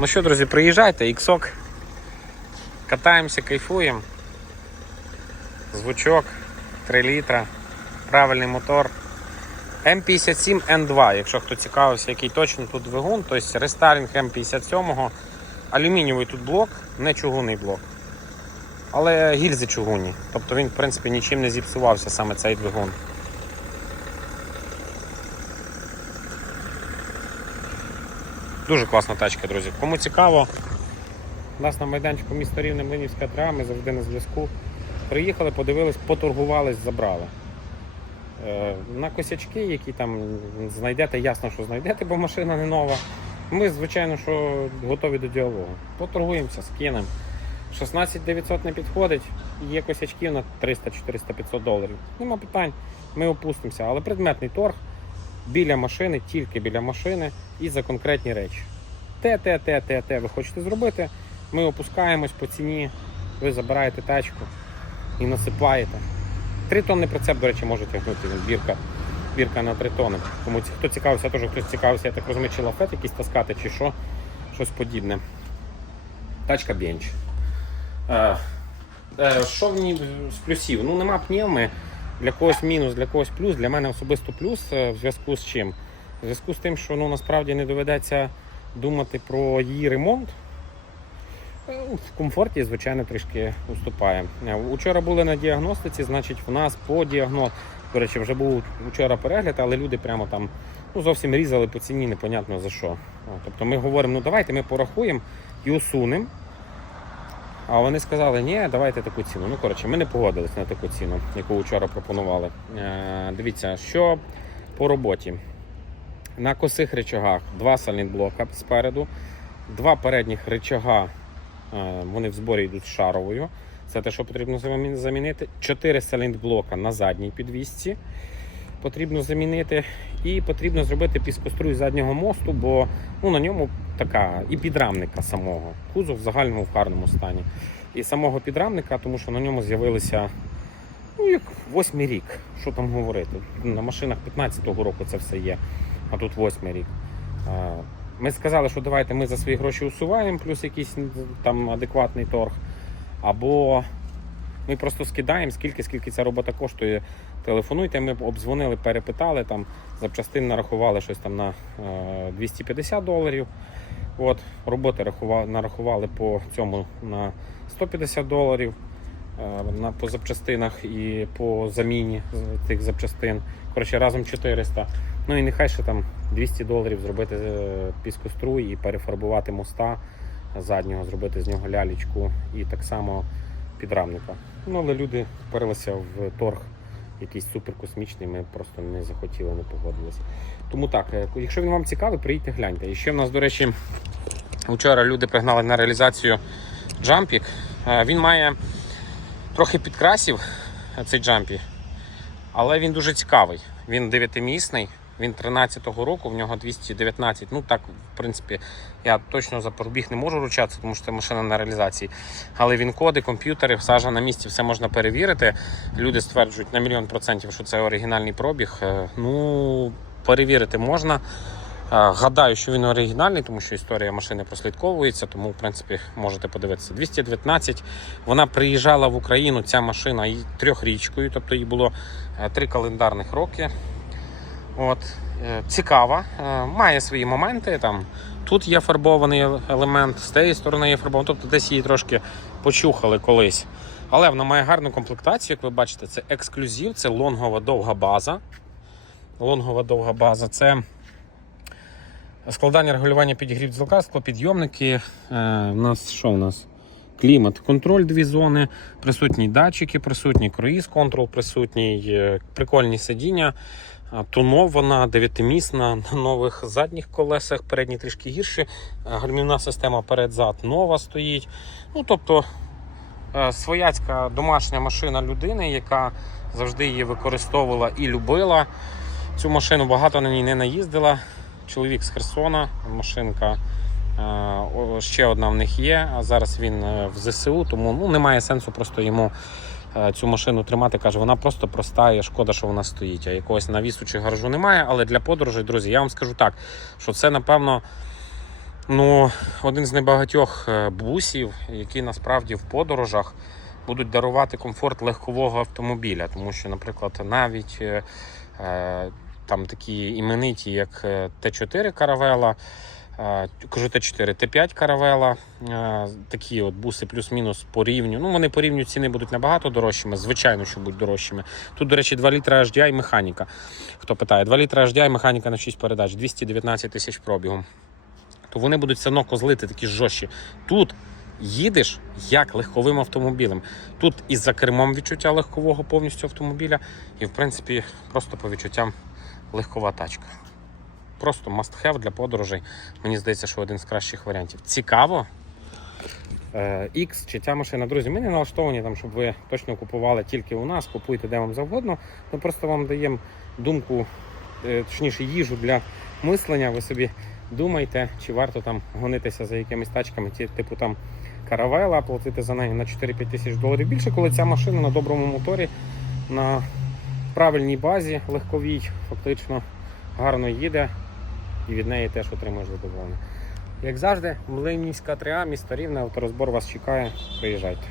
Ну що, друзі, приїжджайте, іксок. Катаємося, кайфуємо. Звучок, 3 літра, правильний мотор. М57N2, якщо хто цікавився, який точно тут двигун, тобто рестайлінг М57, алюмінієвий тут блок, не чугунний блок. Але гільзи чугунні. Тобто він, в принципі, нічим не зіпсувався саме цей двигун. Дуже класна тачка, друзі. Кому цікаво, у нас на майданчику міста Рівне Млинівська 3, ми завжди на зв'язку. Приїхали, подивились, поторгувались, забрали. Е, На косячки, які там знайдете, ясно, що знайдете, бо машина не нова. Ми, звичайно, що готові до діалогу. Поторгуємося, скинемо. 16 900 не підходить, є косячки на 300, 400, 500 доларів. Нема питань, ми опустимося. Але предметний торг біля машини, тільки біля машини і за конкретні речі. Те, те, те, те, те ви хочете зробити, ми опускаємось по ціні, ви забираєте тачку і насипаєте. Три тонни прицеп, до речі, може тягнути. Бірка, бірка на три тонни. Кому ці- хто цікавився, теж хтось цікавився, я так розумію, чи лафет якийсь таскати, чи що, щось подібне. Тачка бенч. Е, е, що в ній з плюсів? Ну, нема пневми. Для когось мінус, для когось плюс. Для мене особисто плюс е, в зв'язку з чим? В зв'язку з тим, що ну, насправді не доведеться думати про її ремонт. Е, В комфорті, звичайно, трішки уступає. Е, Учора були на діагностиці, значить, в нас по діагноз. До речі, вже був вчора перегляд, але люди прямо там ну, зовсім різали по ціні, непонятно за що. Тобто ми говоримо, ну давайте ми порахуємо і усунемо. А вони сказали, ні, давайте таку ціну. Ну, коротше, ми не погодились на таку ціну, яку вчора пропонували. Е, дивіться, що по роботі. На косих речагах два сайлентблока спереду, два передніх речага, е, вони в зборі йдуть з шаровою. Це те, що потрібно замінити. Чотири сайлентблока на задній підвісці потрібно замінити. І потрібно зробити піскоструй заднього мосту, бо ну, на ньому така і підрамника самого. Кузов в загальному в гарному стані. І самого підрамника, тому що на ньому з'явилися ну, як восьмий рік. Що там говорити? На машинах 15-го року це все є, а тут восьмий рік. Ми сказали, що давайте ми за свої гроші усуваємо, плюс якийсь там адекватний торг. Або ми просто скидаємо, скільки, скільки ця робота коштує. Телефонуйте, ми обдзвонили, перепитали, там запчастин нарахували щось там на е, 250 доларів. От, роботи рахували, нарахували по цьому на 150 доларів е, на, по запчастинах і по заміні з- цих запчастин. Коротше, разом 400. Ну і нехай ще там 200 доларів зробити е, піскоструй і перефарбувати моста заднього, зробити з нього лялечку і так само підрамника. Ну, але люди вперлися в торг якийсь суперкосмічний, ми просто не захотіли, не погодилися. Тому так, е, якщо він вам цікавий, приїдьте гляньте. І ще в нас, до речі, вчора люди пригнали на реалізацію джампік. Е, Він має трохи підкрасів цей джампі, але він дуже цікавий. Він дев'ятимісний, він 13-го року, в нього 219. Ну так, в принципі, я точно за пробіг не можу ручатися, тому що це машина на реалізації. Але він коди, комп'ютери, сажа на місці, все можна перевірити. Люди стверджують на мільйон процентів, що це оригінальний пробіг. Е, Ну, перевірити можна. Е, Гадаю, що він оригінальний, тому що історія машини прослідковується, тому в принципі можете подивитися. 219. Вона приїжджала в Україну, ця машина і трьохрічкою, тобто їй було е, три календарних роки. От, е, цікава, е, має свої моменти. Там, тут є фарбований елемент, з тієї сторони є фарбований, тобто десь її трошки почухали колись. Але вона має гарну комплектацію, як ви бачите, це ексклюзив, це лонгова довга база. Лонгова довга база це складання регулювання підігрів дзвока, склопідйомники. Е, у нас що у нас? Клімат, контроль, дві зони, присутні датчики, присутній круїз контрол, присутній е, прикольні сидіння. Тонована, дев'ятимісна на нових задніх колесах, передні трішки гірші. Е, Гальмівна система перед-зад нова стоїть. Ну, тобто е, свояцька домашня машина людини, яка завжди її використовувала і любила. Цю машину багато на ній не наїздила. Чоловік з Херсона, машинка. е, Ще одна в них є, а зараз він в ЗСУ, тому ну, немає сенсу просто йому цю машину тримати. Каже, вона просто проста, і шкода, що вона стоїть. А якогось навісу чи гаражу немає. Але для подорожей, друзі, я вам скажу так, що це, напевно, Ну, один з небагатьох е, бусів, які насправді в подорожах будуть дарувати комфорт легкового автомобіля. Тому що, наприклад, навіть е, е, там такі імениті, як е, Т4 Каравела, кажу Т4, Т5 Каравела, такі от буси плюс-мінус по рівню. Ну, вони по рівню ціни будуть набагато дорожчими, звичайно, що будуть дорожчими. Тут, до речі, 2 літра HDI механіка. Хто питає, 2 літра HDI механіка на 6 передач, 219 тисяч пробігу то вони будуть все одно козлити такі жорсткі. Тут їдеш як легковим автомобілем. Тут і за кермом відчуття легкового повністю автомобіля, і в принципі просто по відчуттям легкова тачка. Просто must have для подорожей. Мені здається, що один з кращих варіантів. Цікаво. Е, X чи ця машина, друзі, ми не налаштовані там, щоб ви точно купували тільки у нас, купуйте де вам завгодно. Ми просто вам даємо думку, е, точніше, їжу для мислення. Ви собі думайте, чи варто там гонитися за якимись тачками, типу там каравела, платити за неї на 4-5 тисяч доларів більше, коли ця машина на доброму моторі, на правильній базі легковій, фактично гарно їде і від неї теж отримуєш задоволення. Як завжди, Млинівська 3А, місто Рівне, авторозбор вас чекає. Приїжджайте.